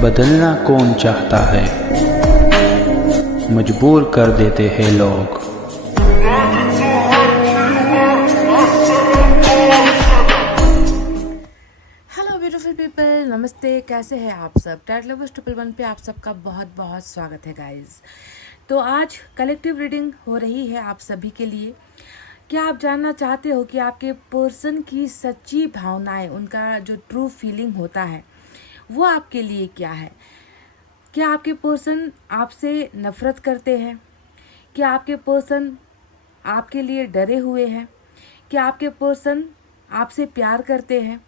बदलना कौन चाहता है, मजबूर कर देते हैं लोग। हेलो ब्यूटीफुल पीपल, नमस्ते। कैसे हैं आप सब? टैट लवर्स 111 पे आप सबका बहुत बहुत स्वागत है गाइस। तो आज कलेक्टिव रीडिंग हो रही है आप सभी के लिए। क्या आप जानना चाहते हो कि आपके पर्सन की सच्ची भावनाएं, उनका जो ट्रू फीलिंग होता है वो आपके लिए क्या है? क्या आपके पर्सन आपसे नफरत करते हैं? क्या आपके पर्सन आपके लिए डरे हुए हैं? क्या आपके पर्सन आपसे प्यार करते हैं?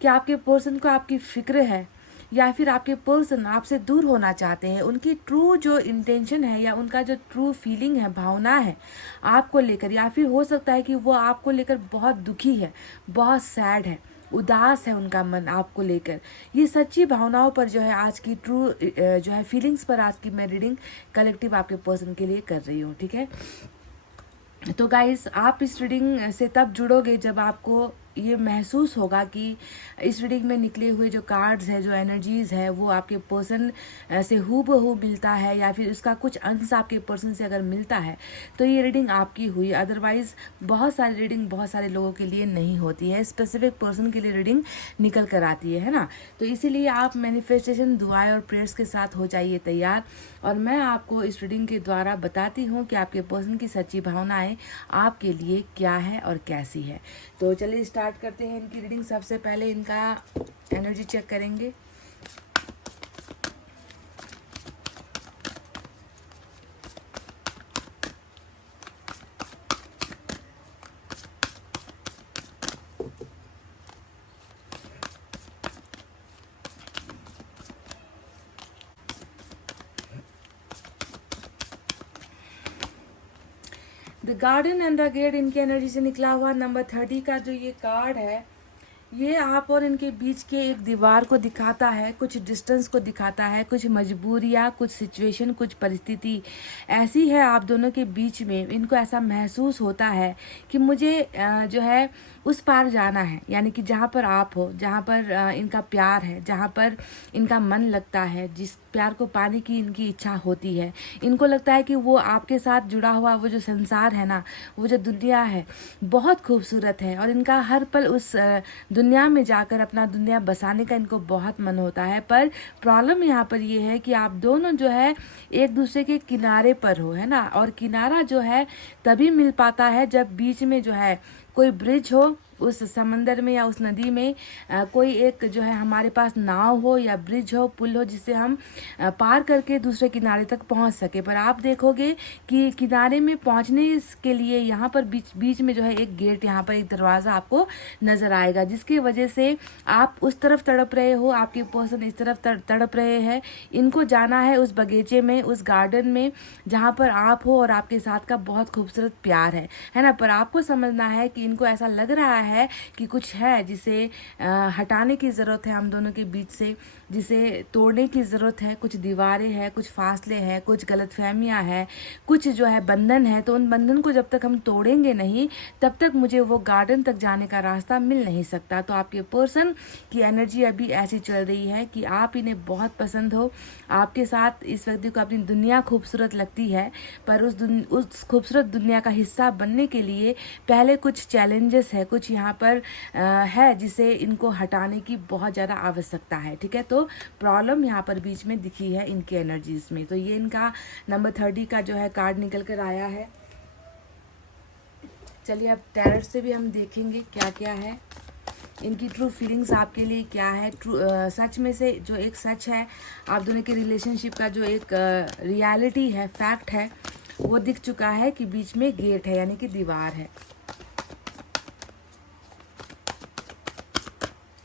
क्या आपके पर्सन को आपकी फिक्र है, या फिर आपके पर्सन आपसे दूर होना चाहते हैं? उनकी ट्रू जो इंटेंशन है या उनका जो ट्रू फीलिंग है, भावना है आपको लेकर, या फिर हो सकता है कि वो आपको लेकर बहुत दुखी है, बहुत सैड है, उदास है उनका मन आपको लेकर। ये सच्ची भावनाओं पर जो है आज की ट्रू जो है फीलिंग्स पर आज की मैं रीडिंग कलेक्टिव आपके पर्सन के लिए कर रही हूँ। ठीक है, तो गाइस आप इस रीडिंग से तब जुड़ोगे जब आपको ये महसूस होगा कि इस रीडिंग में निकले हुए जो कार्ड्स है, जो एनर्जीज है, वो आपके पर्सन से हूबहू मिलता है, या फिर उसका कुछ अंश आपके पर्सन से अगर मिलता है तो ये रीडिंग आपकी हुई। अदरवाइज बहुत सारी रीडिंग बहुत सारे लोगों के लिए नहीं होती है, स्पेसिफिक पर्सन के लिए रीडिंग निकल कर आती है ना। तो इसीलिए आप मैनिफेस्टेशन, दुआएं और प्रेयर्स के साथ हो जाइए तैयार, और मैं आपको इस रीडिंग के द्वारा बताती हूँ कि आपके पर्सन की सच्ची भावनाएं आपके लिए क्या है और कैसी है। तो चलिए स्टार्ट करते हैं इनकी रीडिंग। सबसे पहले इनका एनर्जी चेक करेंगे। The garden and the gate इनकी एनर्जी से निकला हुआ नंबर 30 का जो ये कार्ड है, ये आप और इनके बीच के एक दीवार को दिखाता है, कुछ डिस्टेंस को दिखाता है, कुछ मजबूरियाँ, कुछ सिचुएशन, कुछ परिस्थिति ऐसी है आप दोनों के बीच में। इनको ऐसा महसूस होता है कि मुझे जो है उस पार जाना है, यानी कि जहाँ पर आप हो, जहाँ पर इनका प्यार है, जहाँ पर इनका मन लगता है, जिस प्यार को पाने की इनकी इच्छा होती है। इनको लगता है कि वो आपके साथ जुड़ा हुआ वो जो संसार है ना, वो जो दुनिया है बहुत खूबसूरत है, और इनका हर पल उस दुनिया में जाकर अपना दुनिया बसाने का इनको बहुत मन होता है। पर प्रॉब्लम यहाँ पर ये है कि आप दोनों जो है एक दूसरे के किनारे पर हो, है ना। और किनारा जो है तभी मिल पाता है जब बीच में जो है कोई ब्रिज हो, उस समंदर में या उस नदी में कोई एक जो है हमारे पास नाव हो या ब्रिज हो, पुल हो, जिससे हम पार करके दूसरे किनारे तक पहुंच सके। पर आप देखोगे कि किनारे में पहुंचने के लिए यहाँ पर बीच बीच में जो है एक गेट, यहाँ पर एक दरवाज़ा आपको नज़र आएगा, जिसकी वजह से आप उस तरफ तड़प रहे हो, आपके पर्सन इस तरफ तड़प रहे हैं। इनको जाना है उस बगीचे में, उस गार्डन में जहाँ पर आप हो और आपके साथ का बहुत खूबसूरत प्यार है ना। पर आपको समझना है कि इनको ऐसा लग रहा है कि कुछ है जिसे हटाने की ज़रूरत है हम दोनों के बीच से, जिसे तोड़ने की ज़रूरत है। कुछ दीवारें हैं, कुछ फासले हैं, कुछ गलतफहमियां हैं, कुछ जो है बंधन है। तो उन बंधन को जब तक हम तोड़ेंगे नहीं, तब तक मुझे वो गार्डन तक जाने का रास्ता मिल नहीं सकता। तो आपके पर्सन की एनर्जी अभी ऐसी चल रही है कि आप इन्हें बहुत पसंद हो, आपके साथ इस व्यक्ति को अपनी दुनिया खूबसूरत लगती है, पर उस खूबसूरत दुनिया का हिस्सा बनने के लिए पहले कुछ चैलेंजेस है, कुछ यहाँ पर है जिसे इनको हटाने की बहुत ज़्यादा आवश्यकता है। ठीक है, तो प्रॉब्लम यहाँ पर बीच में दिखी है इनकी एनर्जीज में। तो ये इनका नंबर 30 का जो है कार्ड निकल कर आया है। चलिए अब टैरट से भी हम देखेंगे क्या क्या है, इनकी ट्रू फीलिंग्स आपके लिए क्या है। ट्रू सच में से जो एक सच है आप दोनों के रिलेशनशिप का, जो एक रियलिटी है, फैक्ट है, वो दिख चुका है कि बीच में गेट है, यानी कि दीवार है।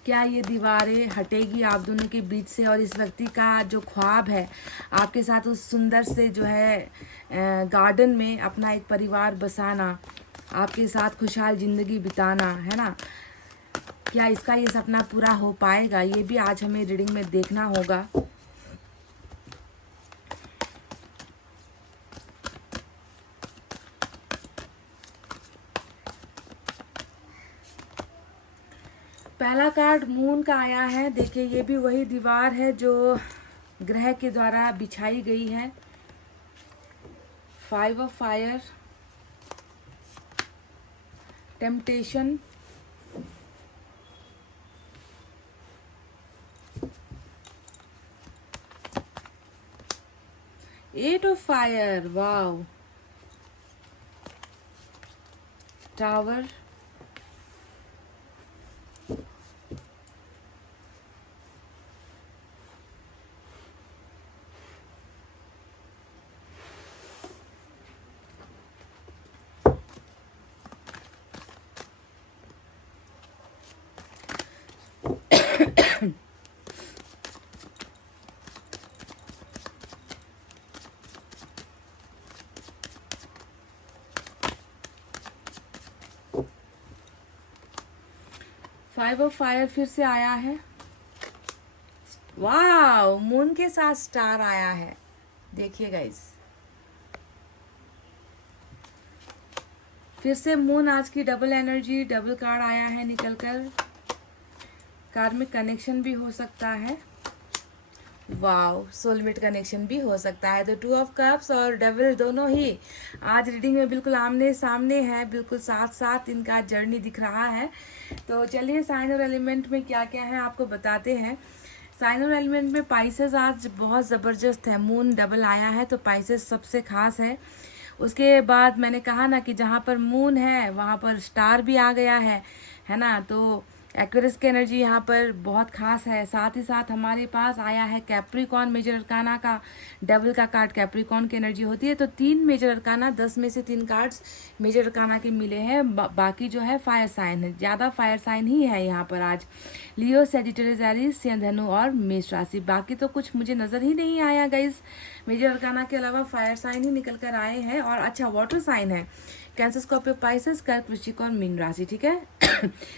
क्या ये दीवारें हटेगी आप दोनों के बीच से, और इस व्यक्ति का जो ख्वाब है आपके साथ उस सुंदर से जो है गार्डन में अपना एक परिवार बसाना, आपके साथ खुशहाल ज़िंदगी बिताना, है ना, क्या इसका ये सपना पूरा हो पाएगा? ये भी आज हमें रीडिंग में देखना होगा। पहला कार्ड मून का आया है। देखिए ये भी वही दीवार है जो ग्रह के द्वारा बिछाई गई है। 5 of fire, temptation, eight of fire, wow, tower, five of fire फिर से आया है। वाओ, मून के साथ स्टार आया है। देखिए गाइस, फिर से मून आज की डबल एनर्जी, डबल कार्ड आया है निकलकर। कार्मिक कनेक्शन भी हो सकता है। वाओ, सोलमेट कनेक्शन भी हो सकता है। तो 2 ऑफ कप्स और डेविल दोनों ही आज रीडिंग में बिल्कुल आमने सामने है, बिल्कुल साथ साथ इनका जर्नी दिख रहा है। तो चलिए साइन और एलिमेंट में क्या क्या है आपको बताते हैं। साइन और एलिमेंट में पाइसेस आज बहुत ज़बरदस्त है। मून डबल आया है तो पाइसेस सबसे खास है। उसके बाद मैंने कहा ना कि जहाँ पर मून है वहाँ पर स्टार भी आ गया है ना। तो एक्वेरियस की एनर्जी यहाँ पर बहुत खास है। साथ ही साथ हमारे पास आया है कैप्रिकॉन, मेजर अरकाना का डबल का कार्ड कैप्रिकॉन की एनर्जी होती है। तो 3 मेजर अरकाना, 10 में से 3 कार्ड्स मेजर अरकाना के मिले हैं। बाकी जो है फायर साइन है, ज़्यादा फायर साइन ही है यहाँ पर आज। लियो, सैजिटेरियस, एरीज, धनु और मेष राशि। बाकी तो कुछ मुझे नज़र ही नहीं आया गाइस। मेजर अरकाना के अलावा फायर साइन ही निकल कर आए हैं। और अच्छा, वाटर साइन है, कैंसर, स्कॉर्पियो, पाइसेस, कर्क, वृश्चिक और मीन राशि। ठीक है।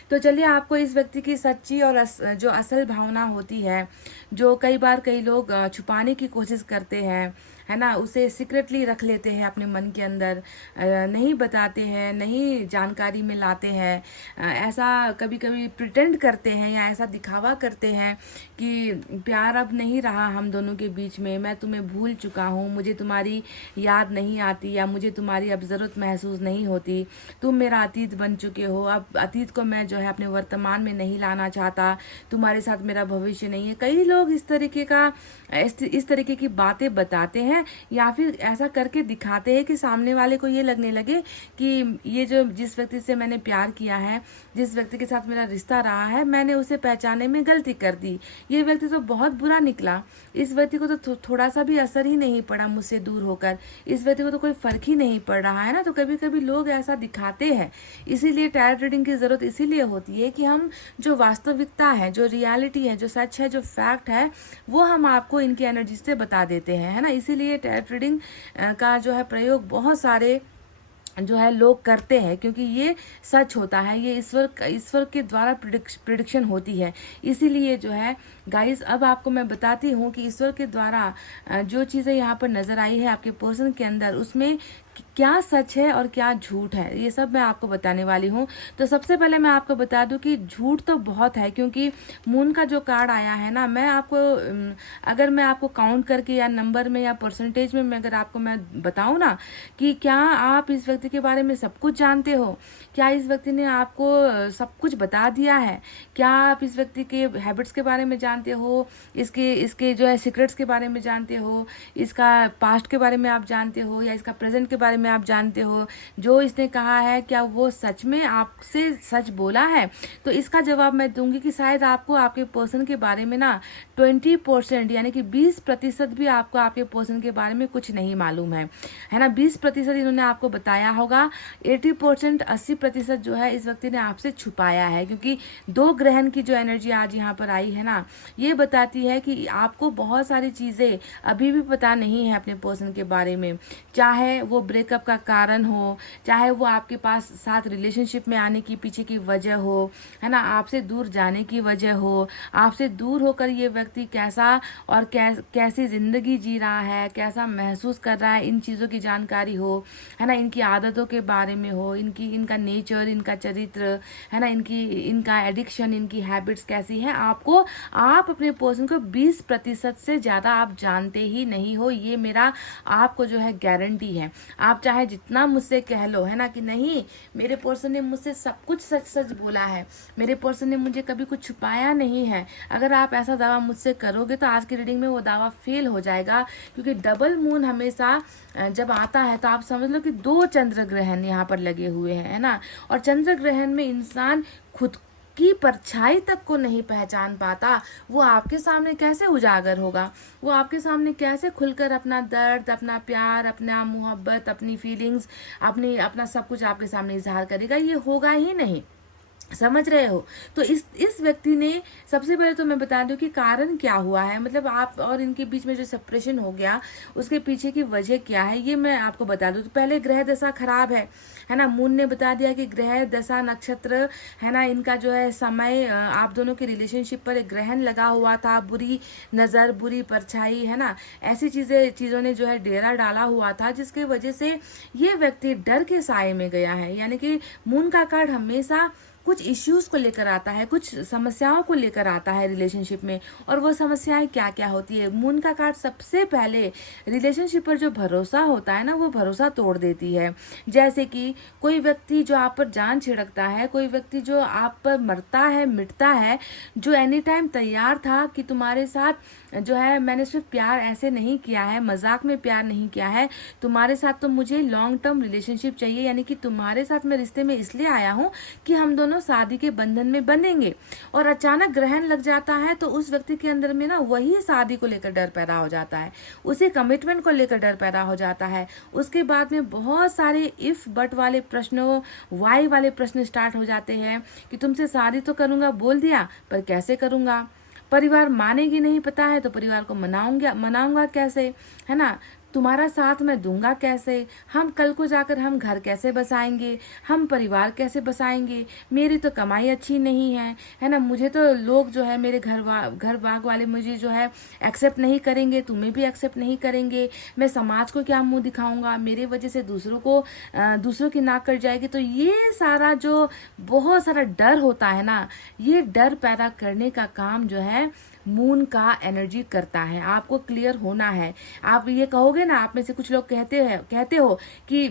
तो चलिए आपको इस व्यक्ति की सच्ची और जो असल भावना होती है, जो कई बार कई लोग छुपाने की कोशिश करते हैं, है ना, उसे सीक्रेटली रख लेते हैं अपने मन के अंदर, नहीं बताते हैं, नहीं जानकारी में लाते हैं, ऐसा कभी कभी प्रिटेंड करते हैं या ऐसा दिखावा करते हैं कि प्यार अब नहीं रहा हम दोनों के बीच में, मैं तुम्हें भूल चुका हूँ, मुझे तुम्हारी याद नहीं आती या मुझे तुम्हारी अब ज़रूरत महसूस नहीं होती, तुम मेरा अतीत बन चुके हो, अब अतीत को मैं जो है अपने वर्तमान में नहीं लाना चाहता, तुम्हारे साथ मेरा भविष्य नहीं है। कई लोग इस तरीके की बातें बताते हैं या फिर ऐसा करके दिखाते हैं कि सामने वाले को ये लगने लगे कि ये जो जिस व्यक्ति से मैंने प्यार किया है, जिस व्यक्ति के साथ मेरा रिश्ता रहा है, मैंने उसे पहचानने में गलती कर दी, ये व्यक्ति तो बहुत बुरा निकला, इस व्यक्ति को तो थोड़ा सा भी असर ही नहीं पड़ा मुझसे दूर होकर, इस व्यक्ति को तो कोई फर्क ही नहीं पड़ रहा है ना। तो कभी कभी लोग ऐसा दिखाते हैं। इसीलिए टैरोट रीडिंग की जरूरत इसीलिए होती है कि हम जो वास्तविकता है, जो रियलिटी है, जो सच है, जो फैक्ट है, वो हम आपको इनकी एनर्जी से बता देते हैं, है ना। इसीलिए टैरोट रीडिंग का जो है प्रयोग बहुत सारे जो है लोग करते हैं, क्योंकि ये सच होता है, ये ईश्वर के द्वारा प्रिडिक्शन होती है। इसीलिए जो है गाइस, अब आपको मैं बताती हूँ कि ईश्वर के द्वारा जो चीज़ें यहाँ पर नज़र आई है आपके पर्सन के अंदर, उसमें क्या सच है और क्या झूठ है, ये सब मैं आपको बताने वाली हूँ। तो सबसे पहले मैं आपको बता दूं कि झूठ तो बहुत है, क्योंकि मून का जो कार्ड आया है ना, मैं आपको अगर मैं आपको काउंट करके या नंबर में या परसेंटेज में अगर आपको मैं बताऊं ना कि क्या आप इस व्यक्ति के बारे में सब कुछ जानते हो, क्या इस व्यक्ति ने आपको सब कुछ बता दिया है, क्या आप इस व्यक्ति के हैबिट्स के बारे में जानते हो, इसके जो है सीक्रेट्स के बारे में जानते हो, इसका पास्ट के बारे में आप जानते हो, या इसका प्रेजेंट के बारे में आप जानते हो, जो इसने कहा है क्या वो सच में आपसे सच बोला है। तो इसका जवाब मैं दूंगी कि शायद आपको आपके पर्सन के बारे में ना 20% यानी कि 20% भी आपको आपके पर्सन के बारे में कुछ नहीं मालूम है ना। 20% इन्होंने आपको बताया होगा, 80% 80% जो है इस व्यक्ति ने आपसे छुपाया है, क्योंकि 2 ग्रहण की जो एनर्जी आज यहाँ पर आई है ना, ये बताती है कि आपको बहुत सारी चीज़ें अभी भी पता नहीं है अपने पर्सन के बारे में, चाहे वो ब्रेकअप का कारण हो, चाहे वो आपके पास साथ रिलेशनशिप में आने की पीछे की वजह हो, है ना, आपसे दूर जाने की वजह हो, आपसे दूर होकर ये व्यक्ति कैसा और कैसी ज़िंदगी जी रहा है, कैसा महसूस कर रहा है, इन चीज़ों की जानकारी हो, है ना, इनकी आदतों के बारे में हो, इनका नेचर, इनका चरित्र, है ना, इनका एडिक्शन, इनकी हैबिट्स कैसी है, आप अपने पर्सन को 20% से ज़्यादा आप जानते ही नहीं हो। ये मेरा आपको जो है गारंटी है। आप चाहे जितना मुझसे कह लो, है ना, कि नहीं मेरे पर्सन ने मुझसे सब कुछ सच सच बोला है, मेरे पर्सन ने मुझे कभी कुछ छुपाया नहीं है, अगर आप ऐसा दावा मुझसे करोगे तो आज की रीडिंग में वो दावा फेल हो जाएगा। क्योंकि डबल मून हमेशा जब आता है तो आप समझ लो कि 2 चंद्र ग्रहण यहाँ पर लगे हुए हैं, है ना, और चंद्र ग्रहण में इंसान खुद की परछाई तक को नहीं पहचान पाता। वो आपके सामने कैसे उजागर होगा, वो आपके सामने कैसे खुलकर अपना दर्द, अपना प्यार, अपना मोहब्बत, अपनी फीलिंग्स, अपना सब कुछ आपके सामने इजहार करेगा? ये होगा ही नहीं। समझ रहे हो? तो इस व्यक्ति ने, सबसे पहले तो मैं बता दूं कि कारण क्या हुआ है, मतलब आप और इनके बीच में जो सेपरेशन हो गया उसके पीछे की वजह क्या है, ये मैं आपको बता दूं। तो पहले ग्रह दशा खराब है ना, मून ने बता दिया कि ग्रह दशा नक्षत्र, है ना, इनका जो है समय, आप दोनों के रिलेशनशिप पर एक ग्रहण लगा हुआ था, बुरी नज़र, बुरी परछाई, है ना, ऐसी चीज़ों ने जो है डेरा डाला हुआ था, जिसकी वजह से ये व्यक्ति डर के साए में गया है। यानी कि मून का कार्ड हमेशा कुछ इश्यूज को लेकर आता है, कुछ समस्याओं को लेकर आता है रिलेशनशिप में। और वो समस्याएं क्या क्या होती है? मून का कार्ड सबसे पहले रिलेशनशिप पर जो भरोसा होता है ना, वो भरोसा तोड़ देती है। जैसे कि कोई व्यक्ति जो आप पर जान छिड़कता है, कोई व्यक्ति जो आप पर मरता है, मिटता है, जो एनी टाइम तैयार था कि तुम्हारे साथ जो है, मैंने सिर्फ प्यार ऐसे नहीं किया है, मजाक में प्यार नहीं किया है, तुम्हारे साथ तो मुझे लॉन्ग टर्म रिलेशनशिप चाहिए, यानी कि तुम्हारे साथ मैं रिश्ते में इसलिए आया हूँ कि हम दोनों शादी के बंधन में बंधेंगे। और अचानक ग्रहण लग जाता है तो उस व्यक्ति के अंदर में ना वही शादी को लेकर डर पैदा हो जाता है, उसे कमिटमेंट को लेकर डर पैदा हो जाता है। उसके बाद में बहुत सारे इफ बट वाले प्रश्नों, वाई वाले प्रश्न स्टार्ट हो जाते हैं कि तुमसे शादी तो करूंगा बोल दिया, पर कैसे करूंगा, परिवार मानेगी नहीं, पता है तो परिवार को मनाऊंगा कैसे, है ना, तुम्हारा साथ मैं दूंगा कैसे, हम कल को जाकर हम घर कैसे बसाएंगे, हम परिवार कैसे बसाएंगे, मेरी तो कमाई अच्छी नहीं है ना, मुझे तो लोग जो है मेरे घर बाग वाले मुझे जो है एक्सेप्ट नहीं करेंगे, तुम्हें भी एक्सेप्ट नहीं करेंगे, मैं समाज को क्या मुंह दिखाऊंगा, मेरे वजह से दूसरों की नाक कट जाएगी। तो ये सारा जो बहुत सारा डर होता है ना, ये डर पैदा करने का काम जो है मून का एनर्जी करता है। आपको क्लियर होना है। आप ये कहोगे ना, आप में से कुछ लोग कहते हो कि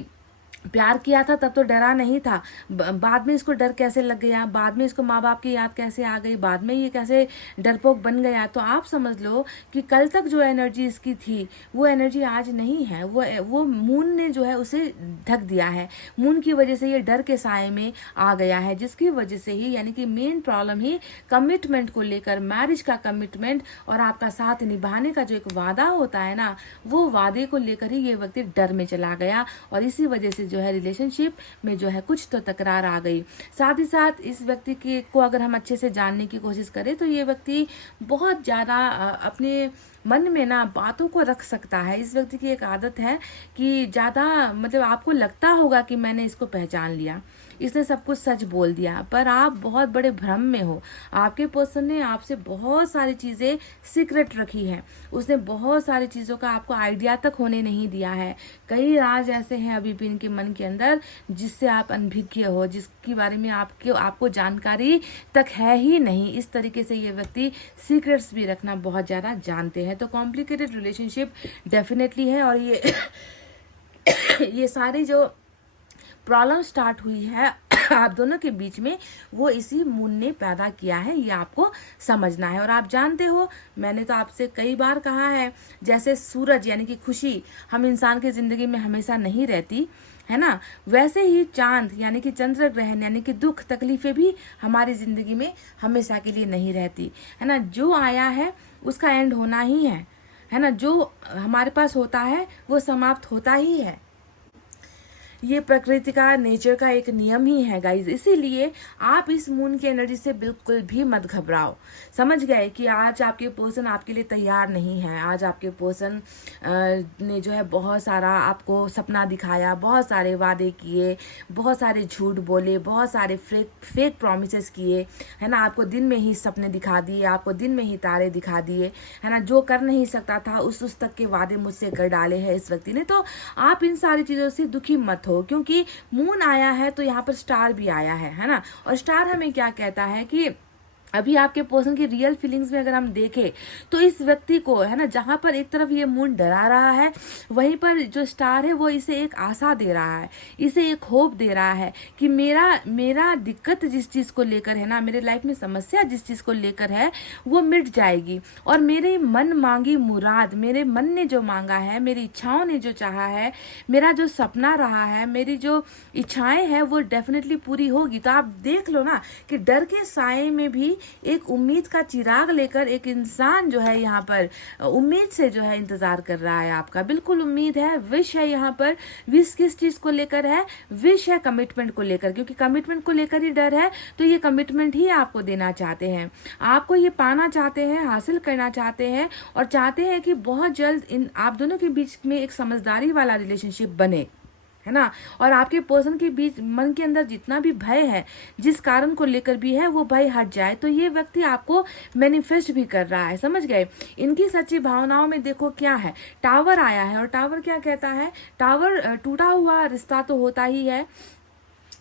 प्यार किया था तब तो डरा नहीं था, बाद में इसको डर कैसे लग गया, बाद में इसको माँ बाप की याद कैसे आ गई, बाद में ये कैसे डरपोक बन गया। तो आप समझ लो कि कल तक जो एनर्जी इसकी थी वो एनर्जी आज नहीं है, वो मून ने जो है उसे ढक दिया है, मून की वजह से ये डर के साए में आ गया है, जिसकी वजह से ही, यानी कि मेन प्रॉब्लम ही कमिटमेंट को लेकर, मैरिज का कमिटमेंट और आपका साथ निभाने का जो एक वादा होता है ना, वो वादे को लेकर ही ये व्यक्ति डर में चला गया और इसी वजह से जो है रिलेशनशिप में जो है कुछ तो तकरार आ गई। साथ ही साथ इस व्यक्ति को अगर हम अच्छे से जानने की कोशिश करें तो ये व्यक्ति बहुत ज़्यादा अपने मन में ना बातों को रख सकता है। इस व्यक्ति की एक आदत है कि ज़्यादा, मतलब आपको लगता होगा कि मैंने इसको पहचान लिया, इसने सब कुछ सच बोल दिया, पर आप बहुत बड़े भ्रम में हो। आपके पर्सन ने आपसे बहुत सारी चीज़ें सीक्रेट रखी है, उसने बहुत सारी चीज़ों का आपको आइडिया तक होने नहीं दिया है। कई राज ऐसे हैं अभी भी इनके मन के अंदर जिससे आप अनभिज्ञ हो, जिसके बारे में आपको जानकारी तक है ही नहीं। इस तरीके से ये व्यक्ति सीक्रेट्स भी रखना बहुत ज़्यादा जानते हैं। तो कॉम्प्लिकेटेड रिलेशनशिप डेफिनेटली है और ये सारी जो प्रॉब्लम स्टार्ट हुई है आप दोनों के बीच में, वो इसी मून ने पैदा किया है, ये आपको समझना है। और आप जानते हो, मैंने तो आपसे कई बार कहा है, जैसे सूरज यानी कि खुशी हम इंसान की ज़िंदगी में हमेशा नहीं रहती है ना, वैसे ही चांद यानी कि चंद्र ग्रहण यानी कि दुख तकलीफें भी हमारी ज़िंदगी में हमेशा के लिए नहीं रहती है ना। जो आया है उसका एंड होना ही है ना, जो हमारे पास होता है वो समाप्त होता ही है। ये प्रकृति का, नेचर का एक नियम ही है गाइज। इसीलिए आप इस मून की एनर्जी से बिल्कुल भी मत घबराओ। समझ गए कि आज आपके पर्सन आपके लिए तैयार नहीं है। आज आपके पर्सन ने जो है बहुत सारा आपको सपना दिखाया, बहुत सारे वादे किए, बहुत सारे झूठ बोले, बहुत सारे फेक प्रॉमिसेस किए, है ना। आपको दिन में ही सपने दिखा दिए, आपको दिन में ही तारे दिखा दिए, है ना। जो कर नहीं सकता था उस तक के वादे मुझसे कर डाले हैं इस व्यक्ति ने। तो आप इन सारी चीज़ों से दुखी मत हो, क्योंकि मून आया है तो यहाँ पर स्टार भी आया है ना। और स्टार हमें क्या कहता है कि अभी आपके पर्सन की रियल फीलिंग्स में अगर हम देखें तो इस व्यक्ति को, है ना, जहाँ पर एक तरफ ये मून डरा रहा है, वहीं पर जो स्टार है वो इसे एक आशा दे रहा है, इसे एक होप दे रहा है कि मेरा दिक्कत जिस चीज़ को लेकर है ना, मेरे लाइफ में समस्या जिस चीज़ को लेकर है वो मिट जाएगी, और मेरे मन मांगी मुराद, मेरे मन ने जो मांगा है, मेरी इच्छाओं ने जो चाहा है, मेरा जो सपना रहा है, मेरी जो इच्छाएं हैं वो डेफिनेटली पूरी होगी। तो आप देख लो ना कि डर के साए में भी एक उम्मीद का चिराग लेकर एक इंसान जो है यहाँ पर उम्मीद से जो है इंतजार कर रहा है आपका। बिल्कुल उम्मीद है, विश है यहाँ पर। विश किस चीज को लेकर है? विश है कमिटमेंट को लेकर, क्योंकि कमिटमेंट को लेकर ही डर है। तो ये कमिटमेंट ही आपको देना चाहते हैं, आपको ये पाना चाहते हैं, हासिल करना चाहते हैं, और चाहते हैं कि बहुत जल्द आप दोनों के बीच में एक समझदारी वाला रिलेशनशिप बने, है ना। और आपके पर्सन के बीच मन के अंदर जितना भी भय है, जिस कारण को लेकर भी है, वो भय हट जाए। तो ये व्यक्ति आपको मैनिफेस्ट भी कर रहा है, समझ गए। इनकी सच्ची भावनाओं में देखो क्या है, टावर आया है। और टावर क्या कहता है? टावर टूटा हुआ रिश्ता तो होता ही है,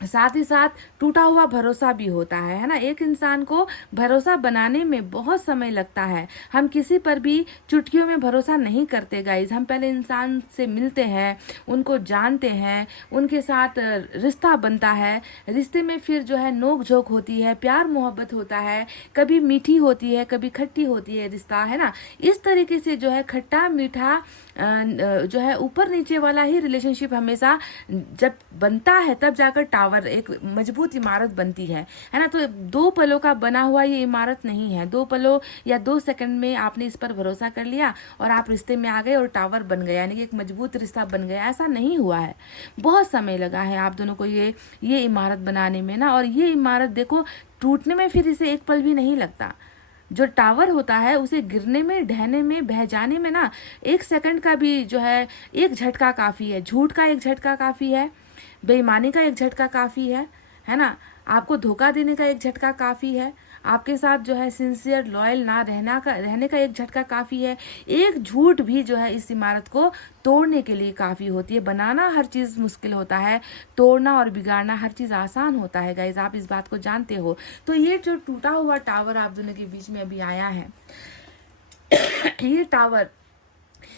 साथ ही साथ टूटा हुआ भरोसा भी होता है ना। एक इंसान को भरोसा बनाने में बहुत समय लगता है। हम किसी पर भी चुटकियों में भरोसा नहीं करते गाइज। हम पहले इंसान से मिलते हैं, उनको जानते हैं, उनके साथ रिश्ता बनता है, रिश्ते में फिर जो है नोक झोंक होती है, प्यार मोहब्बत होता है, कभी मीठी होती है, कभी खट्टी होती है रिश्ता, है ना। इस तरीके से जो है खट्टा मीठा जो है ऊपर नीचे वाला ही रिलेशनशिप हमेशा जब बनता है तब जाकर टावर एक मजबूत इमारत बनती है ना। तो 2 पलों का बना हुआ ये इमारत नहीं है। 2 पलों या 2 सेकंड में आपने इस पर भरोसा कर लिया और आप रिश्ते में आ गए और टावर बन गया, यानी कि एक मजबूत रिश्ता बन गया। ऐसा नहीं हुआ है, बहुत समय लगा है आप दोनों को ये इमारत बनाने में ना। और ये इमारत देखो टूटने में फिर इसे एक पल भी नहीं लगता। जो टावर होता है उसे गिरने में, ढहने में, बह जाने में ना 1 सेकंड का भी जो है एक झटका काफ़ी है। झूठ का एक झटका काफ़ी है, बेईमानी का एक झटका काफ़ी है ना। आपको धोखा देने का एक झटका काफ़ी है, आपके साथ जो है सिंसियर लॉयल ना रहने का एक झटका काफ़ी है। एक झूठ भी जो है इस इमारत को तोड़ने के लिए काफ़ी होती है। बनाना हर चीज़ मुश्किल होता है, तोड़ना और बिगाड़ना हर चीज़ आसान होता है गाइज, आप इस बात को जानते हो। तो ये जो टूटा हुआ टावर आप दोनों के बीच में अभी आया है ये टावर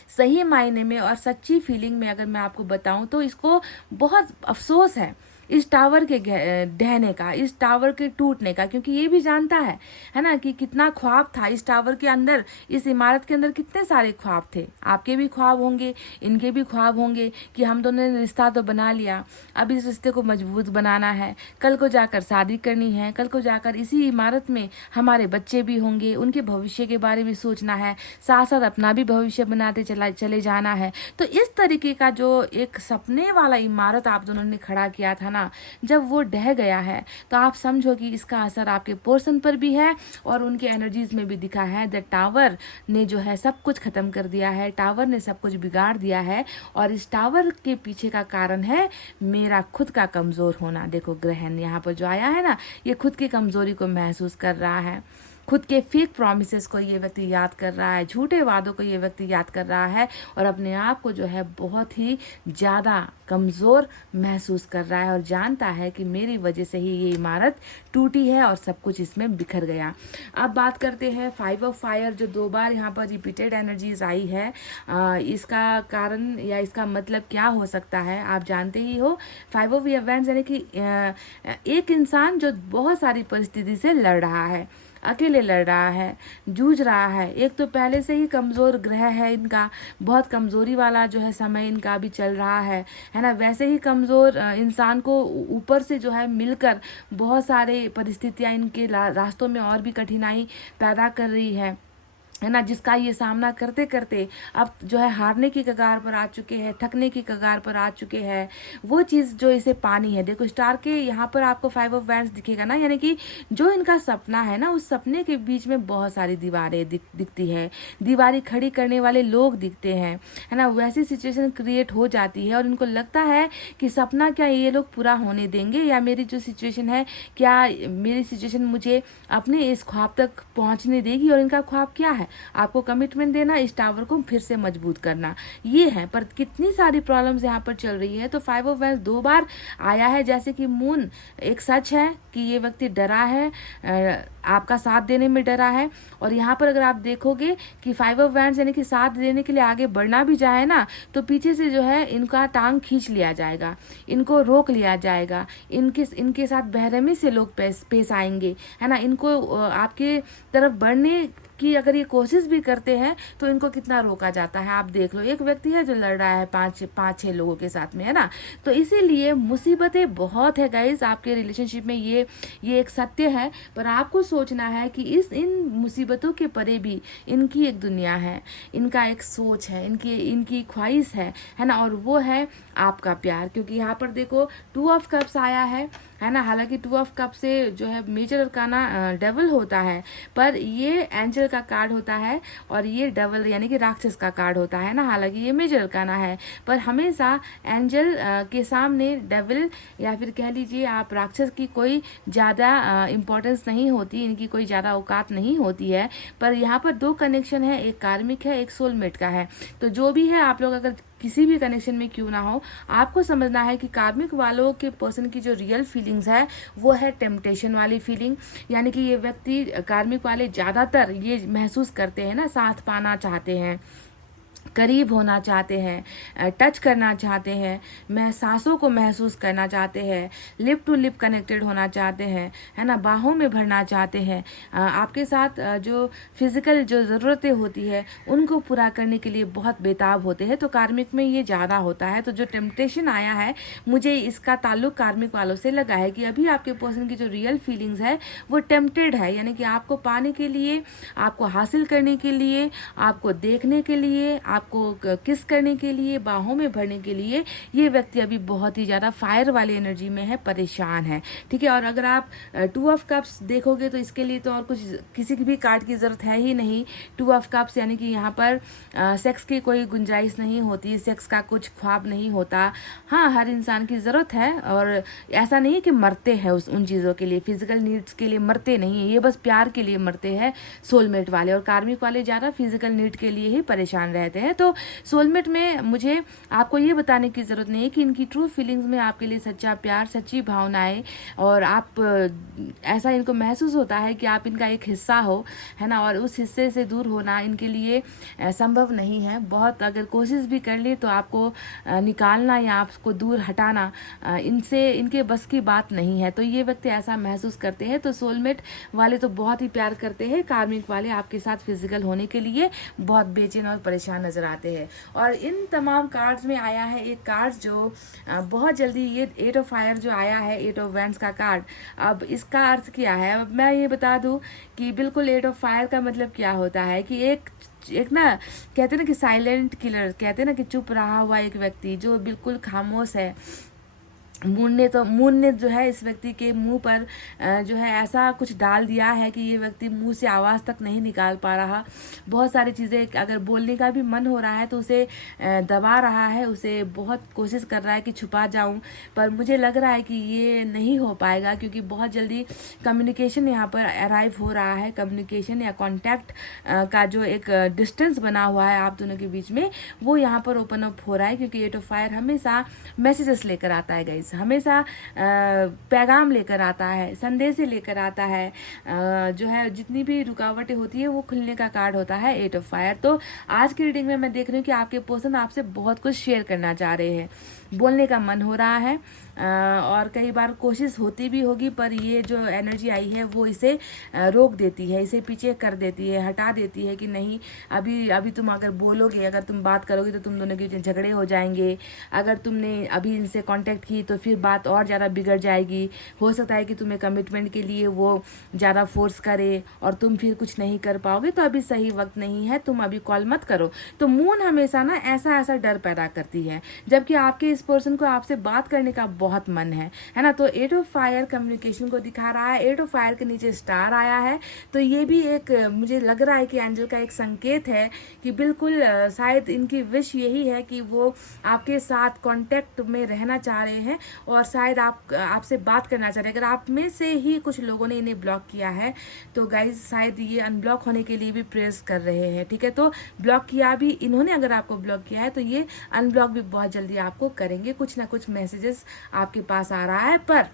सही मायने में और सच्ची फीलिंग में अगर मैं आपको बताऊं तो इसको बहुत अफसोस है इस टावर के ढहने का, इस टावर के टूटने का, क्योंकि ये भी जानता है ना कि कितना ख्वाब था इस टावर के अंदर, इस इमारत के अंदर कितने सारे ख्वाब थे। आपके भी ख्वाब होंगे, इनके भी ख्वाब होंगे कि हम दोनों ने रिश्ता तो बना लिया, अब इस रिश्ते को मजबूत बनाना है, कल को जाकर शादी करनी है, कल को जाकर इसी इमारत में हमारे बच्चे भी होंगे, उनके भविष्य के बारे में सोचना है, साथ साथ अपना भी भविष्य बनाते चले जाना है। तो इस तरीके का जो एक सपने वाला इमारत आप दोनों ने खड़ा किया था, जब वो ढह गया है तो आप समझो कि इसका असर आपके पर्सन पर भी है और उनके एनर्जीज में भी दिखा है। द टावर ने जो है सब कुछ खत्म कर दिया है, टावर ने सब कुछ बिगाड़ दिया है, और इस टावर के पीछे का कारण है मेरा खुद का कमजोर होना। देखो ग्रहण यहाँ पर जो आया है ना, ये खुद की कमजोरी को महसूस कर रहा है, खुद के फेक प्रॉमिसेस को ये व्यक्ति याद कर रहा है, झूठे वादों को ये व्यक्ति याद कर रहा है, और अपने आप को जो है बहुत ही ज़्यादा कमज़ोर महसूस कर रहा है, और जानता है कि मेरी वजह से ही ये इमारत टूटी है और सब कुछ इसमें बिखर गया। अब बात करते हैं 5 ऑफ फायर, जो 2 बार यहाँ पर रिपीटेड एनर्जीज आई है। इसका कारण या इसका मतलब क्या हो सकता है आप जानते ही हो। 5 ऑफ इवेंट्स यानी कि एक इंसान जो बहुत सारी परिस्थिति से लड़ रहा है, अकेले लड़ रहा है, जूझ रहा है। एक तो पहले से ही कमज़ोर ग्रह है इनका, बहुत कमज़ोरी वाला जो है समय इनका भी चल रहा है ना। वैसे ही कमज़ोर इंसान को ऊपर से जो है मिलकर बहुत सारे परिस्थितियां इनके रास्तों में और भी कठिनाई पैदा कर रही है। है ना, जिसका ये सामना करते करते अब जो है हारने की कगार पर आ चुके हैं, थकने की कगार पर आ चुके हैं, वो चीज़ जो इसे पानी है। देखो स्टार के यहाँ पर आपको 5 ऑफ वैंड्स दिखेगा ना, यानी कि जो इनका सपना है ना, उस सपने के बीच में बहुत सारी दीवारें दिखती है, दीवारें खड़ी करने वाले लोग दिखते हैं, है ना, वैसी सिचुएशन क्रिएट हो जाती है और इनको लगता है कि सपना क्या ये लोग पूरा होने देंगे, या मेरी जो सिचुएशन है क्या मेरी सिचुएशन मुझे अपने इस ख्वाब तक पहुंचने देगी। और इनका ख्वाब क्या है, आपको कमिटमेंट देना, इस टावर को फिर से मजबूत करना, ये है। पर कितनी सारी प्रॉब्लम्स यहाँ पर चल रही है। तो 5 ऑफ वैंड्स 2 बार आया है, जैसे कि मून एक सच है कि ये व्यक्ति डरा है, आपका साथ देने में डरा है। और यहाँ पर अगर आप देखोगे कि 5 ऑफ वैंड्स यानी कि साथ देने के लिए आगे बढ़ना भी जाए ना, तो पीछे से जो है इनका टांग खींच लिया जाएगा, इनको रोक लिया जाएगा, इनके साथ बेरहमी से लोग पेश आएंगे, है ना। इनको आपके तरफ बढ़ने कि अगर ये कोशिश भी करते हैं तो इनको कितना रोका जाता है। आप देख लो, एक व्यक्ति है जो लड़ रहा है 5-6 लोगों के साथ में, है ना। तो इसीलिए मुसीबतें बहुत है गाइज आपके रिलेशनशिप में, ये एक सत्य है। पर आपको सोचना है कि इन मुसीबतों के परे भी इनकी एक दुनिया है, इनका एक सोच है, इनकी ख्वाहिश है ना, और वो है आपका प्यार। क्योंकि यहाँ पर देखो 2 ऑफ कप्स आया है ना। हालांकि 2 ऑफ कप से जो है मेजर अरकाना डेवल होता है, पर ये एंजल का कार्ड होता है और ये डेवल यानी कि राक्षस का कार्ड होता है ना। हालांकि ये मेजर अरकाना है, पर हमेशा एंजल के सामने डेवल या फिर कह लीजिए आप राक्षस की कोई ज़्यादा इम्पोर्टेंस नहीं होती, इनकी कोई ज़्यादा औकात नहीं होती है। पर यहाँ पर 2 कनेक्शन है, एक कार्मिक है, एक सोलमेट का है। तो जो भी है, आप लोग अगर किसी भी कनेक्शन में क्यों ना हो, आपको समझना है कि कार्मिक वालों के पर्सन की जो रियल फीलिंग्स है वो है टेम्पटेशन वाली फीलिंग। यानी कि ये व्यक्ति कार्मिक वाले ज़्यादातर ये महसूस करते हैं ना, साथ पाना चाहते हैं, करीब होना चाहते हैं, टच करना चाहते हैं, सांसों को महसूस करना चाहते हैं, लिप टू लिप कनेक्टेड होना चाहते हैं, है ना, बाहों में भरना चाहते हैं। आपके साथ जो फिजिकल जो ज़रूरतें होती है उनको पूरा करने के लिए बहुत बेताब होते हैं। तो कार्मिक में ये ज़्यादा होता है। तो जो टेम्पटेशन आया है, मुझे इसका ताल्लुक कार्मिक वालों से लगा है कि अभी आपके पर्सन की जो रियल फीलिंग्स है वो टेम्पटेड है, यानी कि आपको पाने के लिए, आपको हासिल करने के लिए, आपको देखने के लिए, आपको किस करने के लिए, बाहों में भरने के लिए ये व्यक्ति अभी बहुत ही ज़्यादा फायर वाली एनर्जी में है, परेशान है, ठीक है। और अगर आप 2 ऑफ कप्स देखोगे तो इसके लिए तो और कुछ किसी भी कार्ड की ज़रूरत है ही नहीं। 2 ऑफ कप्स यानी कि यहाँ पर सेक्स की कोई गुंजाइश नहीं होती, सेक्स का कुछ ख्वाब नहीं होता। हाँ, हर इंसान की ज़रूरत है और ऐसा नहीं है कि मरते हैं उन चीज़ों के लिए, फिजिकल नीड्स के लिए मरते नहीं है, ये बस प्यार के लिए मरते हैं सोलमेट वाले। और कार्मिक वाले ज़्यादा फिजिकल नीड के लिए ही परेशान रहते हैं। तो सोलमेट में मुझे आपको ये बताने की ज़रूरत नहीं है कि इनकी ट्रू फीलिंग्स में आपके लिए सच्चा प्यार, सच्ची भावनाएं, और आप ऐसा इनको महसूस होता है कि आप इनका एक हिस्सा हो, है ना। और उस हिस्से से दूर होना इनके लिए संभव नहीं है। बहुत अगर कोशिश भी कर ले तो आपको निकालना या आपको दूर हटाना इनसे इनके बस की बात नहीं है। तो ये व्यक्ति ऐसा महसूस करते हैं। तो सोलमेट वाले तो बहुत ही प्यार करते हैं, कार्मिक वाले आपके साथ फिजिकल होने के लिए बहुत बेचैन और परेशान नजर आते हैं। और इन तमाम कार्ड्स में आया है एक कार्ड जो बहुत जल्दी, ये 8 ऑफ फायर जो आया है, 8 ऑफ वैंड्स का कार्ड। अब इसका अर्थ क्या है, अब मैं ये बता दूं कि बिल्कुल 8 ऑफ फायर का मतलब क्या होता है कि एक ना कहते हैं ना कि साइलेंट किलर, कहते हैं ना कि चुप रहा हुआ एक व्यक्ति जो बिल्कुल खामोश है। मून ने जो है इस व्यक्ति के मुंह पर जो है ऐसा कुछ डाल दिया है कि ये व्यक्ति मुंह से आवाज़ तक नहीं निकाल पा रहा। बहुत सारी चीज़ें, अगर बोलने का भी मन हो रहा है तो उसे दबा रहा है, उसे बहुत कोशिश कर रहा है कि छुपा जाऊं। पर मुझे लग रहा है कि ये नहीं हो पाएगा, क्योंकि बहुत जल्दी कम्युनिकेशन यहाँ पर अराइव हो रहा है। कम्युनिकेशन या कॉन्टैक्ट का जो एक डिस्टेंस बना हुआ है आप दोनों के बीच में, वो यहाँ पर ओपन अप हो रहा है। क्योंकि 8 ऑफ फायर हमेशा मैसेजेस लेकर आता है गाइस, हमेशा पैगाम लेकर आता है, संदेश लेकर आता है। जो है जितनी भी रुकावटें होती है वो खुलने का कार्ड होता है 8 ऑफ फायर। तो आज की रीडिंग में मैं देख रही हूँ कि आपके पर्सन आपसे बहुत कुछ शेयर करना चाह रहे हैं, बोलने का मन हो रहा है, और कई बार कोशिश होती भी होगी, पर ये जो एनर्जी आई है वो इसे रोक देती है, इसे पीछे कर देती है, हटा देती है कि नहीं, अभी तुम अगर बोलोगे, अगर तुम बात करोगे तो तुम दोनों के झगड़े हो जाएंगे। अगर तुमने अभी इनसे कांटेक्ट की तो तो फिर बात और ज़्यादा बिगड़ जाएगी। हो सकता है कि तुम्हें कमिटमेंट के लिए वो ज़्यादा फोर्स करे और तुम फिर कुछ नहीं कर पाओगे। तो अभी सही वक्त नहीं है, तुम अभी कॉल मत करो। तो मून हमेशा ना ऐसा ऐसा डर पैदा करती है, जबकि आपके इस पर्सन को आपसे बात करने का बहुत मन है ना। तो 8 ऑफ फायर कम्युनिकेशन को दिखा रहा है। 8 ऑफ फायर के नीचे स्टार आया है, तो ये भी एक मुझे लग रहा है कि एंजल का एक संकेत है कि बिल्कुल शायद इनकी विश यही है कि वो आपके साथ कांटेक्ट में रहना चाह रहे हैं और शायद आपसे बात करना चाह रहे हैं। अगर आप में से ही कुछ लोगों ने इन्हें ब्लॉक किया है तो गाइज शायद ये अनब्लॉक होने के लिए भी प्रेयर्स कर रहे हैं, ठीक है। तो ब्लॉक किया भी इन्होंने, अगर आपको ब्लॉक किया है तो ये अनब्लॉक भी बहुत जल्दी आपको करेंगे। कुछ ना कुछ मैसेजेस आपके पास आ रहा है। पर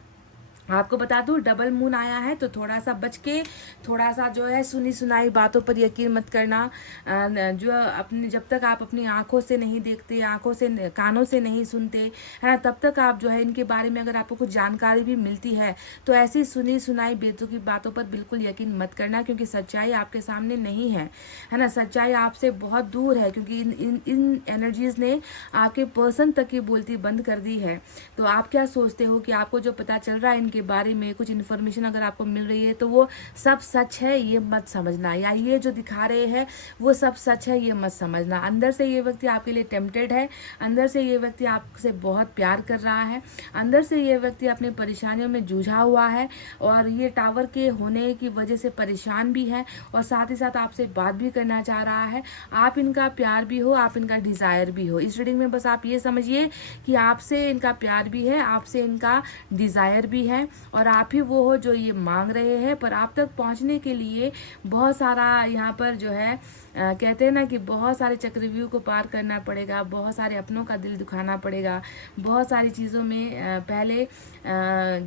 आपको बता दूं, डबल मून आया है तो थोड़ा सा बच के, थोड़ा सा जो है सुनी सुनाई बातों पर यकीन मत करना। जो अपने, जब तक आप अपनी आंखों से नहीं देखते, आंखों से, कानों से नहीं सुनते, है ना, तब तक आप जो है इनके बारे में अगर आपको कुछ जानकारी भी मिलती है तो ऐसी सुनी सुनाई बेतुकी बातों पर बिल्कुल यकीन मत करना, क्योंकि सच्चाई आपके सामने नहीं है ना। सच्चाई आपसे बहुत दूर है, क्योंकि इन एनर्जीज ने आपके पर्सन तक की बोलती बंद कर दी है। तो आप क्या सोचते हो कि आपको जो पता चल रहा है के बारे में, कुछ इन्फॉर्मेशन अगर आपको मिल रही है तो वो सब सच है ये मत समझना, या ये जो दिखा रहे हैं वो सब सच है ये मत समझना। अंदर से ये व्यक्ति आपके लिए टेम्पटेड है, अंदर से ये व्यक्ति आपसे बहुत प्यार कर रहा है, अंदर से ये व्यक्ति अपने परेशानियों में जूझा हुआ है और ये टावर के होने की वजह से परेशान भी है और साथ ही साथ आपसे बात भी करना चाह रहा है। आप इनका प्यार भी हो, आप इनका डिजायर भी हो। इस रीडिंग में बस आप ये समझिए कि आपसे इनका प्यार भी है, आपसे इनका डिजायर भी है और आप ही वो हो जो ये मांग रहे हैं। पर आप तक पहुंचने के लिए बहुत सारा यहाँ पर जो है कहते हैं ना कि बहुत सारे चक्रव्यूह को पार करना पड़ेगा, बहुत सारे अपनों का दिल दुखाना पड़ेगा, बहुत सारी चीज़ों में पहले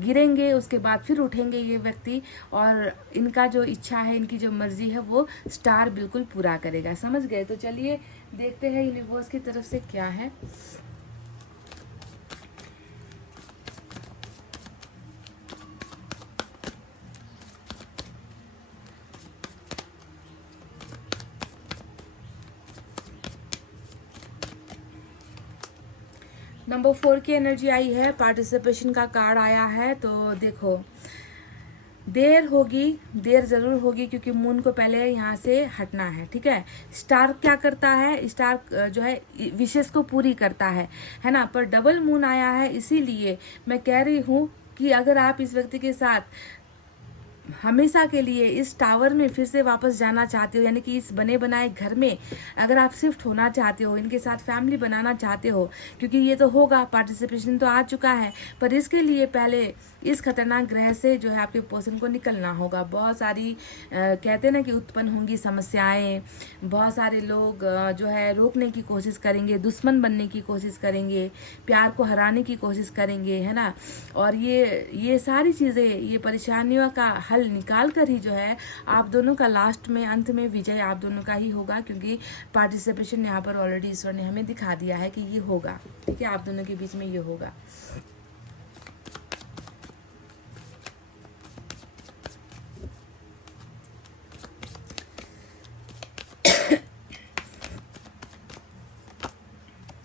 गिरेंगे, उसके बाद फिर उठेंगे ये व्यक्ति, और इनका जो इच्छा है, इनकी जो मर्जी है वो स्टार बिल्कुल पूरा करेगा। समझ गए? तो चलिए देखते हैं यूनिवर्स की तरफ से क्या है। नंबर 4 की एनर्जी आई है, पार्टिसिपेशन का कार्ड आया है। तो देखो, देर होगी, देर ज़रूर होगी, क्योंकि मून को पहले यहाँ से हटना है, ठीक है। स्टार क्या करता है? स्टार जो है विशेष को पूरी करता है ना। पर डबल मून आया है, इसीलिए मैं कह रही हूँ कि अगर आप इस व्यक्ति के साथ हमेशा के लिए इस टावर में फिर से वापस जाना चाहते हो, यानी कि इस बने बनाए घर में अगर आप शिफ्ट होना चाहते हो, इनके साथ फैमिली बनाना चाहते हो, क्योंकि ये तो होगा, पार्टिसिपेशन तो आ चुका है, पर इसके लिए पहले इस खतरनाक ग्रह से जो है आपके पर्सन को निकलना होगा। बहुत सारी कहते हैं ना कि उत्पन्न होंगी समस्याएं, बहुत सारे लोग जो है रोकने की कोशिश करेंगे, दुश्मन बनने की कोशिश करेंगे, प्यार को हराने की कोशिश करेंगे, है ना। और ये सारी चीज़ें, ये परेशानियों का हल निकाल कर ही जो है आप दोनों का लास्ट में, अंत में विजय आप दोनों का ही होगा, क्योंकि पार्टिसिपेशन यहाँ पर ऑलरेडी ईश्वर ने हमें दिखा दिया है कि ये होगा, ठीक है, आप दोनों के बीच में ये होगा।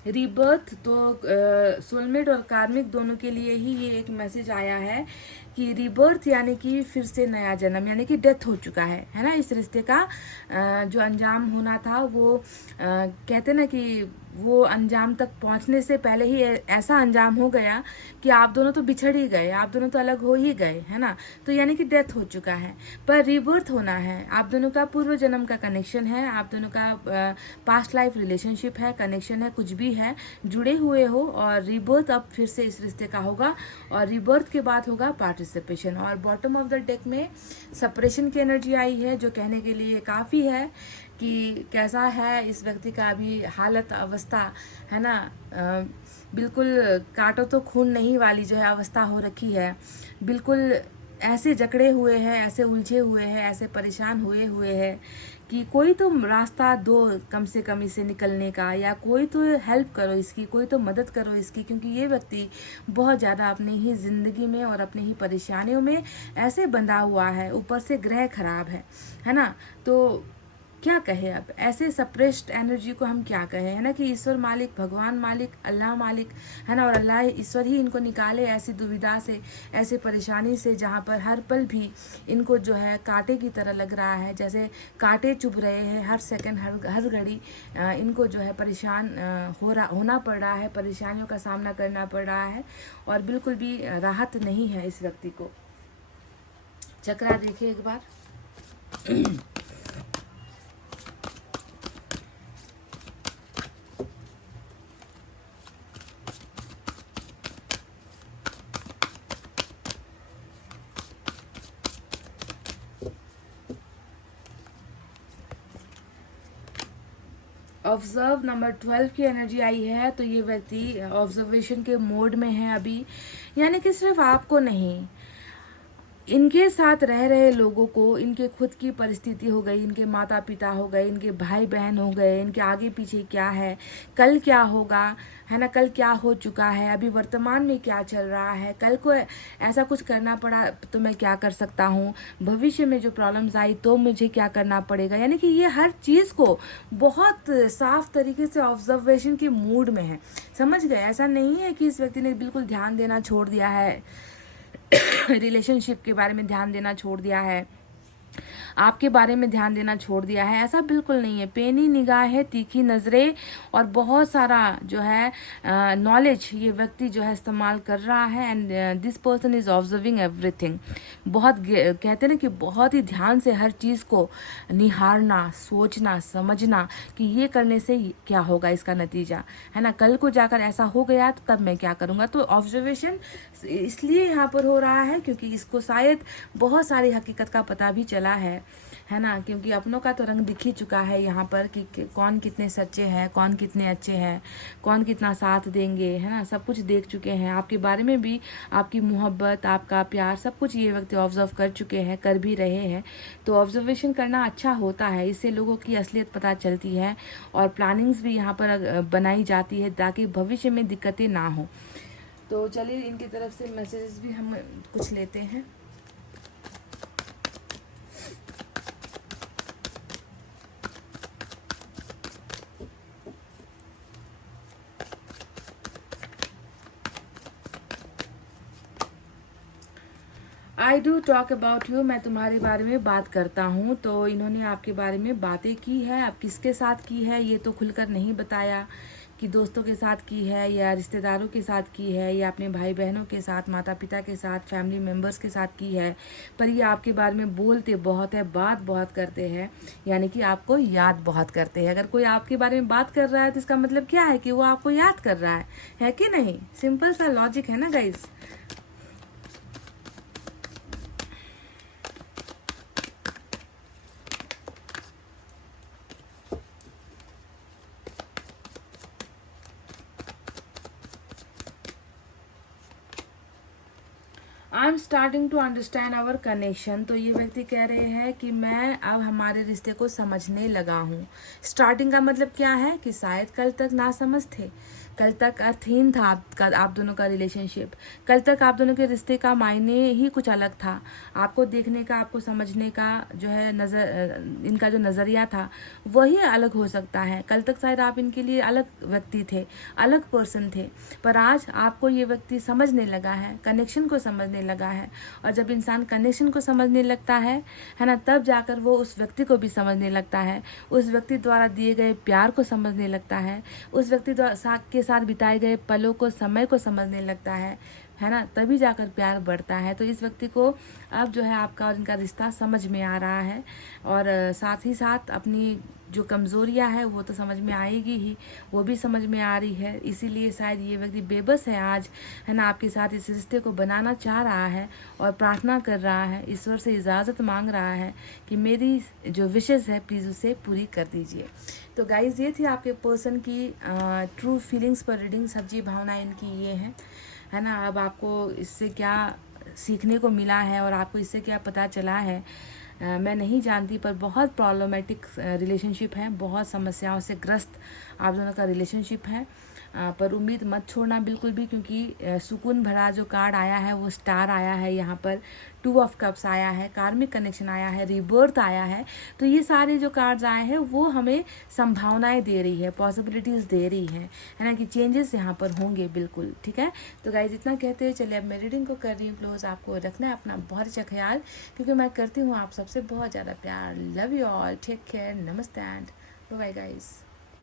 रीबर्थ, तो सोलमेट और कार्मिक दोनों के लिए ही ये एक मैसेज आया है कि रीबर्थ यानी कि फिर से नया जन्म, यानी कि डेथ हो चुका है ना। इस रिश्ते का जो अंजाम होना था वो कहते ना कि वो अंजाम तक पहुंचने से पहले ही ऐसा अंजाम हो गया कि आप दोनों तो बिछड़ ही गए, आप दोनों तो अलग हो ही गए, है ना। तो यानी कि डेथ हो चुका है, पर रीबर्थ होना है। आप दोनों का पूर्व जन्म का कनेक्शन है, आप दोनों का पास्ट लाइफ रिलेशनशिप है, कनेक्शन है, कुछ भी है, जुड़े हुए हो, और रीबर्थ अब फिर से इस रिश्ते का होगा, और रीबर्थ के बाद होगा पार्टिसिपेशन। और बॉटम ऑफ द डेक में सेपरेशन की एनर्जी आई है, जो कहने के लिए काफ़ी है कि कैसा है इस व्यक्ति का अभी हालत, अवस्था, है ना। बिल्कुल काटो तो खून नहीं वाली जो है अवस्था हो रखी है, बिल्कुल ऐसे जकड़े हुए हैं, ऐसे उलझे हुए हैं, ऐसे परेशान हुए हैं कि कोई तो रास्ता दो कम से कम इसे निकलने का, या कोई तो हेल्प करो इसकी, कोई तो मदद करो इसकी, क्योंकि ये व्यक्ति बहुत ज़्यादा अपनी ही ज़िंदगी में और अपनी ही परेशानियों में ऐसे बंधा हुआ है, ऊपर से ग्रह खराब है ना। तो क्या कहे, अब ऐसे सप्रेस्ड एनर्जी को हम क्या कहें, है ना, कि ईश्वर मालिक, भगवान मालिक, अल्लाह मालिक, है ना, और अल्लाह ईश्वर ही इनको निकाले ऐसी दुविधा से, ऐसे परेशानी से, जहाँ पर हर पल भी इनको जो है कांटे की तरह लग रहा है, जैसे कांटे चुभ रहे हैं हर सेकंड, हर घड़ी इनको जो है परेशान होना पड़ रहा है, परेशानियों का सामना करना पड़ रहा है, और बिल्कुल भी राहत नहीं है इस व्यक्ति को। चक्रा देखिए एक बार। ऑब्जर्व नंबर 12 की एनर्जी आई है, तो ये व्यक्ति ऑब्जर्वेशन के मोड में है अभी, यानी कि सिर्फ आपको नहीं, इनके साथ रह रहे लोगों को, इनके खुद की परिस्थिति हो गई, इनके माता पिता हो गए, इनके भाई बहन हो गए, इनके आगे पीछे क्या है, कल क्या होगा, है ना, कल क्या हो चुका है, अभी वर्तमान में क्या चल रहा है, कल को ऐसा कुछ करना पड़ा तो मैं क्या कर सकता हूँ, भविष्य में जो प्रॉब्लम्स आई तो मुझे क्या करना पड़ेगा, यानी कि ये हर चीज़ को बहुत साफ तरीके से ऑब्जर्वेशन के मूड में है। समझ गए? ऐसा नहीं है कि इस व्यक्ति ने बिल्कुल ध्यान देना छोड़ दिया है, रिलेशनशिप के बारे में ध्यान देना छोड़ दिया है, आपके बारे में ध्यान देना छोड़ दिया है, ऐसा बिल्कुल नहीं है। पेनी निगाहें, तीखी नज़रें और बहुत सारा जो है नॉलेज ये व्यक्ति जो है इस्तेमाल कर रहा है, and this person is observing everything. बहुत कहते हैं ना कि बहुत ही ध्यान से हर चीज़ को निहारना, सोचना, समझना कि ये करने से क्या होगा, इसका नतीजा, है ना, कल को जाकर ऐसा हो गया तो तब मैं क्या करूँगा। तो ऑब्जर्वेशन इसलिए यहाँ पर हो रहा है क्योंकि इसको शायद बहुत सारी हकीकत का पता भी चला है ना, क्योंकि अपनों का तो रंग दिख ही चुका है यहाँ पर कि कौन कितने सच्चे हैं, कौन कितने अच्छे हैं, कौन कितना साथ देंगे, है ना, सब कुछ देख चुके हैं। आपके बारे में भी, आपकी मोहब्बत, आपका प्यार, सब कुछ ये व्यक्ति ऑब्जर्व कर चुके हैं, कर भी रहे हैं। तो ऑब्जर्वेशन करना अच्छा होता है, इससे लोगों की असलियत पता चलती है और प्लानिंग्स भी यहाँ पर बनाई जाती है ताकि भविष्य में दिक्कतें ना हो। तो चलिए इनकी तरफ से मैसेजेस भी हम कुछ लेते हैं। I do talk about you, मैं तुम्हारे बारे में बात करता हूँ। तो इन्होंने आपके बारे में बातें की है, आप किसके साथ की है ये तो खुलकर नहीं बताया कि दोस्तों के साथ की है या रिश्तेदारों के साथ की है या अपने भाई बहनों के साथ, माता पिता के साथ, फैमिली मेम्बर्स के साथ की है, पर ये आपके बारे में बोलते बहुत है, बात बहुत करते हैं, यानी कि आपको याद बहुत करते हैं। अगर कोई आपके बारे में बात कर रहा है तो इसका मतलब क्या है कि वो आपको याद कर रहा है कि नहीं? सिंपल सा लॉजिक है ना guys. I am starting to understand our connection, तो ये व्यक्ति कह रहे हैं कि मैं अब हमारे रिश्ते को समझने लगा हूँ। स्टार्टिंग का मतलब क्या है कि शायद कल तक नासमझ थे, कल तक अर्थहीन था आप दोनों का रिलेशनशिप, कल तक आप दोनों के रिश्ते का मायने ही कुछ अलग था, आपको देखने का, आपको समझने का जो है इनका जो नज़रिया था वही अलग हो सकता है। कल तक शायद आप इनके लिए अलग व्यक्ति थे, अलग पर्सन थे, पर आज आपको ये व्यक्ति समझने लगा है, कनेक्शन को समझने लगा है। और जब इंसान कनेक्शन को समझने लगता है ना, तब जाकर वो उस व्यक्ति को भी समझने लगता है, उस व्यक्ति द्वारा दिए गए प्यार को समझने लगता है, उस व्यक्ति द्वारा के साथ बिताए गए पलों को, समय को समझने लगता है ना, तभी जाकर प्यार बढ़ता है। तो इस व्यक्ति को अब जो है आपका और इनका रिश्ता समझ में आ रहा है, और साथ ही साथ अपनी जो कमज़ोरियां है वो तो समझ में आएगी ही, वो भी समझ में आ रही है। इसीलिए शायद ये व्यक्ति बेबस है आज, है ना, आपके साथ इस रिश्ते को बनाना चाह रहा है और प्रार्थना कर रहा है, ईश्वर से इजाज़त मांग रहा है कि मेरी जो विशेस है प्लीज़ उसे पूरी कर दीजिए। तो गाइज़ ये थी आपके पर्सन की ट्रू फीलिंग्स पर रीडिंग। सच्ची भावना इनकी ये है ना। अब आपको इससे क्या सीखने को मिला है और आपको इससे क्या पता चला है मैं नहीं जानती, पर बहुत प्रॉब्लमेटिक रिलेशनशिप है, बहुत समस्याओं से ग्रस्त आप दोनों का रिलेशनशिप है। पर उम्मीद मत छोड़ना बिल्कुल भी, क्योंकि सुकून भरा जो कार्ड आया है वो स्टार आया है, यहाँ पर 2 ऑफ कप्स आया है, कार्मिक कनेक्शन आया है, रिबर्थ आया है। तो ये सारे जो कार्ड्स आए हैं वो हमें संभावनाएं दे रही है, पॉसिबिलिटीज़ दे रही है ना, कि चेंजेस यहाँ पर होंगे बिल्कुल। ठीक है, तो गाइज इतना कहते हुए चलिए अब मैं रीडिंग को कर रही हूँ क्लोज। आपको रखना है अपना बहुत अच्छा ख्याल, क्योंकि मैं करती हूँ आप सबसे बहुत ज़्यादा प्यार। Love you all, take care, namaste and bye guys.